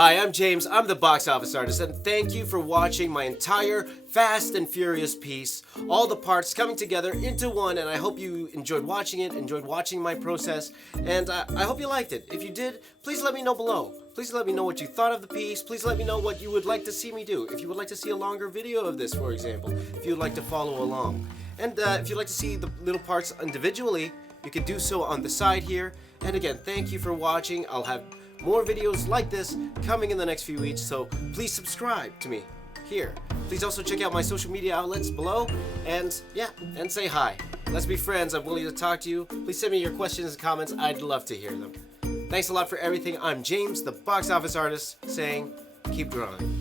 Hi, I'm James, I'm the box office artist, and thank you for watching my entire Fast and Furious piece, all the parts coming together into one, and I hope you enjoyed watching it, enjoyed watching my process, and I hope you liked it. If you did, please let me know below. Please let me know what you thought of the piece. Please let me know what you would like to see me do. If you would like to see a longer video of this, for example, if you would like to follow along. And if you'd like to see the little parts individually, you can do so on the side here. And again, thank you for watching. I'll have more videos like this coming in the next few weeks, so please subscribe to me here. Please also check out my social media outlets below, and and say hi. Let's be friends. I'm willing to talk to you. Please send me your questions and comments. I'd love to hear them. Thanks a lot for everything. I'm James, the box office artist, saying keep drawing.